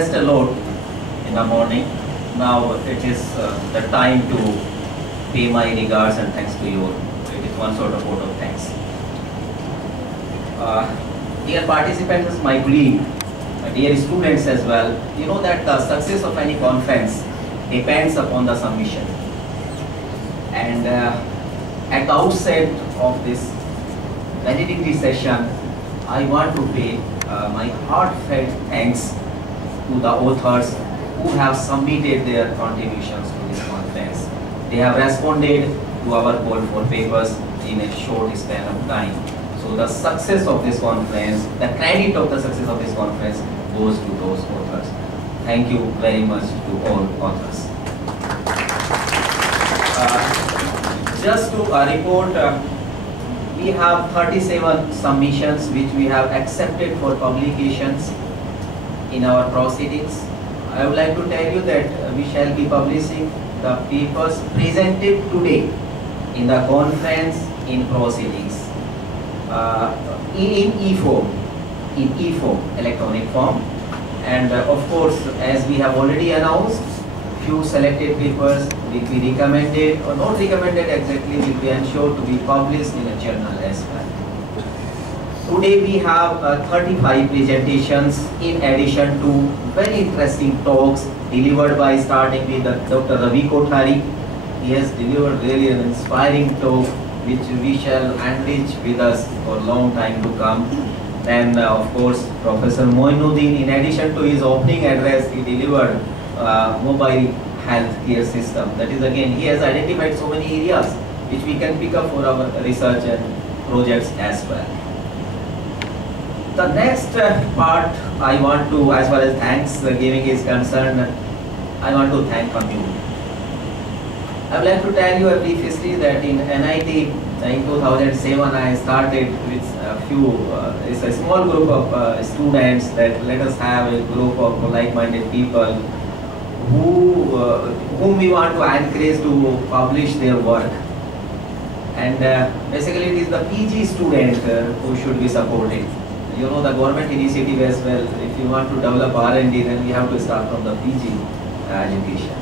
Just a lot in the morning. Now it is the time to pay my regards and thanks to you. It is one sort of vote of thanks. Dear participants, my colleague, dear students as well, you know that the success of any conference depends upon the submission. And at the outset of this validity session, I want to pay my heartfelt thanks to the authors who have submitted their contributions to this conference. They have responded to our call for papers in a short span of time. So the success of this conference, the credit of the success of this conference goes to those authors. Thank you very much to all authors. Just to report, we have 37 submissions which we have accepted for publications in our proceedings. I would like to tell you that we shall be publishing the papers presented today in the conference in proceedings in e-form, electronic form. And of course, as we have already announced, few selected papers will be recommended or not recommended exactly, will be ensured to be published in a journal as well. Today we have 35 presentations in addition to very interesting talks delivered by starting with Dr. Ravi Kothari. He has delivered really an inspiring talk which we shall enrich with us for a long time to come. Then of course Professor Moinuddin, in addition to his opening address, he delivered mobile health care system. That is, again, he has identified so many areas which we can pick up for our research and projects as well. The next part I want to, as far as Thanksgiving is concerned, I want to thank Commune. I would like to tell you a brief history that in NIT in 2007 I started with a few, it's a small group of students that let us have a group of like-minded people whom we want to encourage to publish their work. And basically it is the PG student who should be supported. You know, the government initiative as well, if you want to develop R&D, then we have to start from the PG education.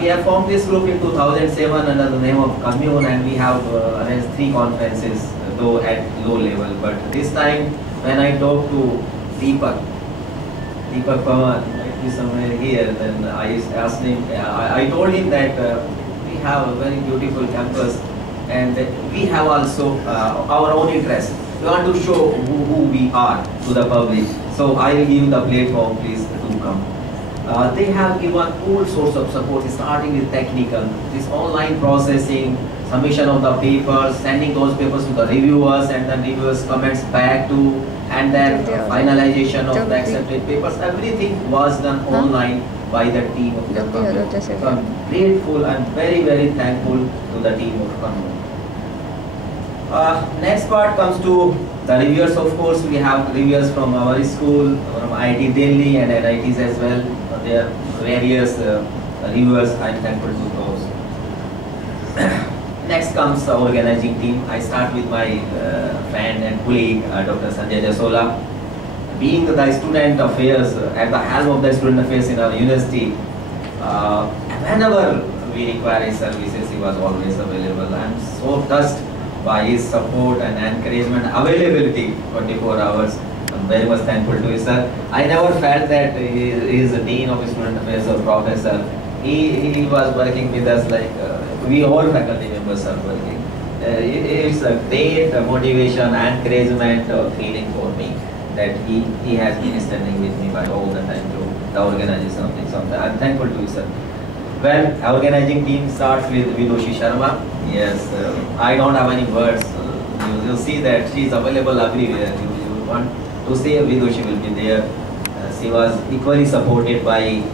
We have formed this group in 2007 under the name of Commune, and we have arranged 3 conferences, though at low level. But this time, when I talked to Deepak Pawar, might be somewhere here, then I asked him, I told him that we have a very beautiful campus and we have also our own interest. We want to show who we are to the public. So I will give the platform, please do come. They have given all sorts of support, starting with technical, this online processing, submission of the papers, sending those papers to the reviewers, and then reviewers comments back to, and then finalization of the accepted papers. Everything was done online by the team of the company. So I'm grateful and very, very thankful to the team of Commune. Next part comes to the reviewers. Of course, we have reviewers from our school, from IIT Delhi and NITs as well. There are various reviewers. I'm thankful to those. Next comes the organizing team. I start with my friend and colleague, Dr. Sanjay Jasola. Being the student affairs, at the helm of the student affairs in our university, whenever we require his services, he was always available. I'm so touched by his support and encouragement, availability 24 hours. I'm very much thankful to you, sir. I never felt that he is the dean of student affairs or professor. He was working with us like we all faculty members are working. It's a great motivation, encouragement, feeling for me that he has been standing with me by all the time to the organization of things. I'm thankful to you, sir. Well, our organizing team starts with Vidushi Sharma. Yes, I don't have any words. You'll see that she is available everywhere. You want to say Vidushi will be there. She was equally supported by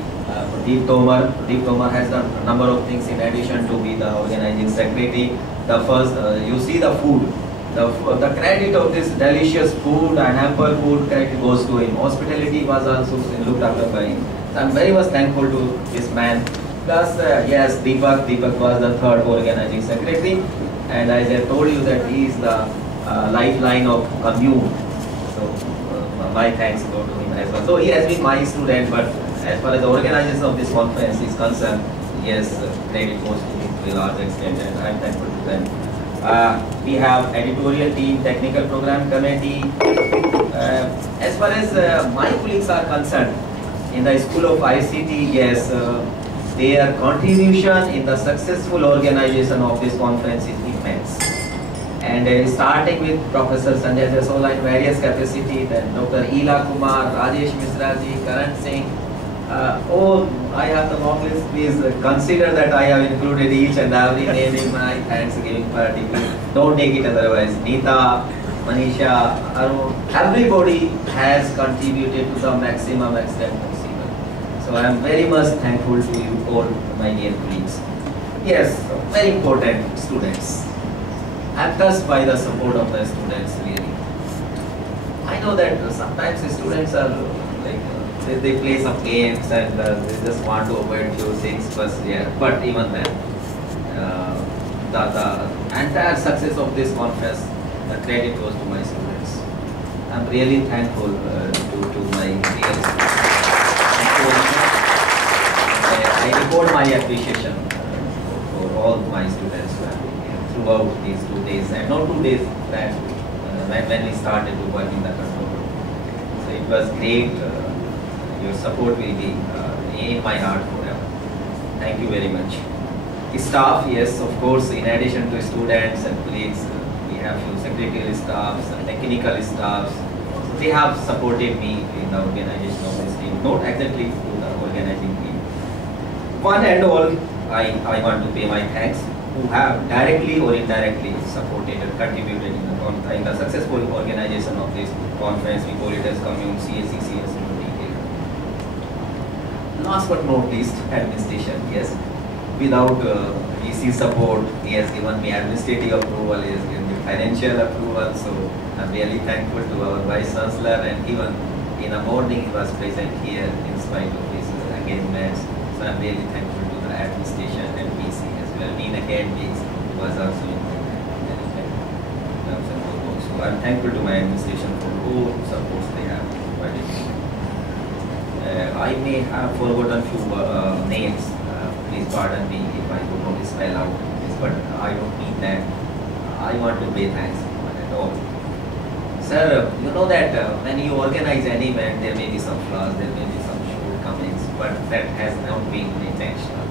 Deep Tomar. Deep Tomar has done a number of things in addition to be the organizing secretary. The first, you see the food. The credit of this delicious food and ample food credit goes to him. Hospitality was also looked after by him. So I'm very much thankful to this man. Plus, yes, Deepak was the third organizing secretary, and as I told you that he is the lifeline of Commune. So my thanks go to him as well. So he has been my student, but as far as the organization of this conference is concerned, yes, credit goes to him to a large extent, and I am thankful to them. We have editorial team, technical program committee. As far as my colleagues are concerned, in the School of ICT, yes, their contribution in the successful organization of this conference is immense. And starting with Professor Sanjay Jasola in various capacities, then Dr. Ila Kumar, Rajesh Misra ji, Karan Singh. I have the long list. Please consider that I have included each and every name in my Thanksgiving party. Don't take it otherwise. Neeta, Manisha, Arun, everybody has contributed to the maximum extent possible. So I am very much thankful to you all, my dear colleagues. Yes, very important students. I am touched by the support of the students, really. I know that sometimes the students are like, they play some games and they just want to avoid few things first year. But even then, the entire success of this conference, the credit goes to my students. I am really thankful to my dear students. I report my appreciation for all my students throughout these 2 days, and not 2 days back when we started to work in the control room. So it was great. Your support will be in my heart forever. Thank you very much. Staff, yes, of course, in addition to students and colleagues, we have few secretarial staffs and technical staffs. So they have supported me in the organization of this team, not exactly through the organizing team. One and all, I want to pay my thanks who have directly or indirectly supported and contributed in the successful organization of this conference. We call it as Commune CACCS in detail. Last but not least, administration. Yes, without EC support, he has given me administrative approval, he has given me financial approval. So I'm really thankful to our Vice Chancellor, and even in the morning he was present here in spite of his engagements. So I'm really thankful to the administration and PC as well. Nina Candies was also in the so I'm thankful to my administration for all supports they have provided me. I may have forgotten few names. Please pardon me if I do not spell out this, but I don't mean that. I want to pay thanks at all. Sir, you know that when you organize an event, there may be some flaws, there may be some shortcomings, but that has not been intentional.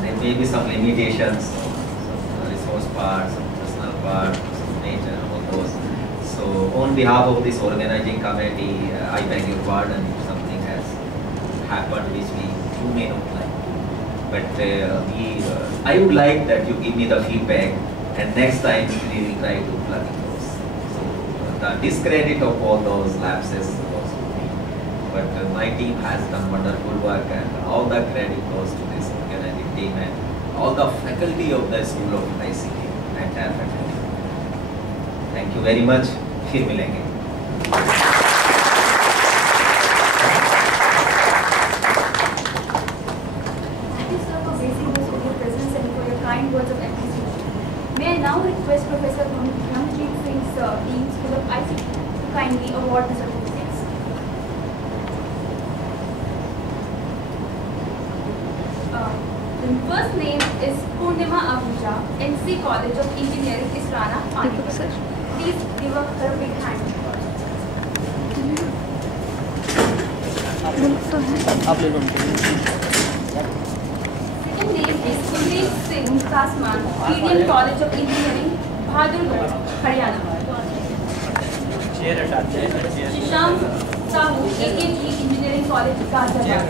There may be some limitations, some resource part, some personal part, some nature, all those. So on behalf of this organizing committee, I beg your pardon if something has happened which you may not like. But I would like that you give me the feedback, and next time we will try to plug in those. So the discredit of all those lapses goes to me. But my team has done wonderful work, and all the credit goes to this organizing team and all the faculty of the School of ICT, entire faculty. Thank you very much. फिर मिलेंगे. Words of appreciation. May I now request Professor Dhananjit Singh's team, School of ICT, to kindly award the certificates. The first name is Purnima Ahuja, NC College of Engineering, Israna, Panipat. Please give her a big hand. Second name is Kuldeep Singh Kasman, Indian College of Engineering, Bahadurgarh, Haryana. Shisham Sahu, AKG Engineering College, Ghaziabad.